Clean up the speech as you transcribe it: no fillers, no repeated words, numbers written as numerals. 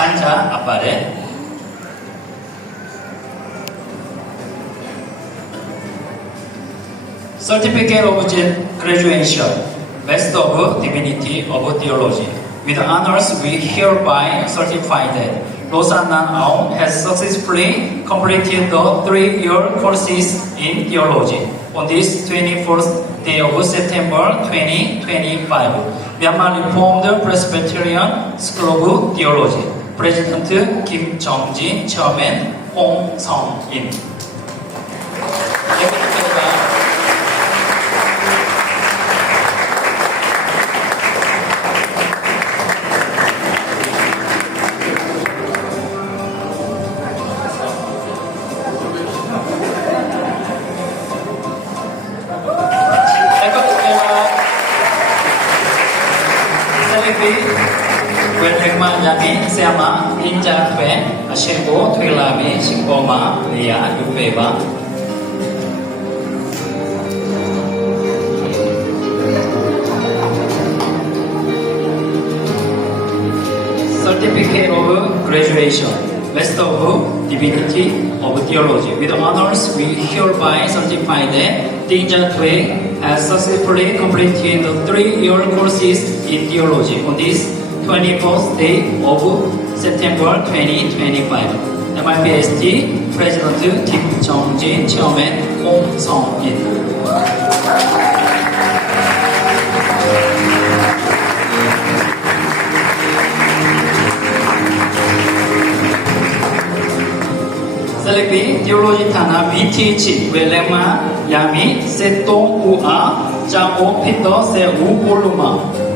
Panja appare. Certificate of Graduation, Master of Divinity of Theology. With honors, we hereby certify that Rosanna Aung has successfully completed the 3-year courses in theology. On this 21st day of September 2025, Myanmar Reformed Presbyterian School of Theology, President Kim Jong-jin, Chairman Hong Song-in. Wenhekma Yami Seama Ninja Twe Asheko Twilami Shikoma Lia Yupeba. Certificate of Graduation, Master of Divinity of Theology. With honors, we hereby certify that Ninja Twe has successfully completed the 3-year courses in theology on this 24th day of September 2025. MIPST President Kim Jong-jin, Chairman Hong Song-in. Selekti Teologi Tanah BTC Welema Yami Setong Ua Jamo Pito Seu Uluma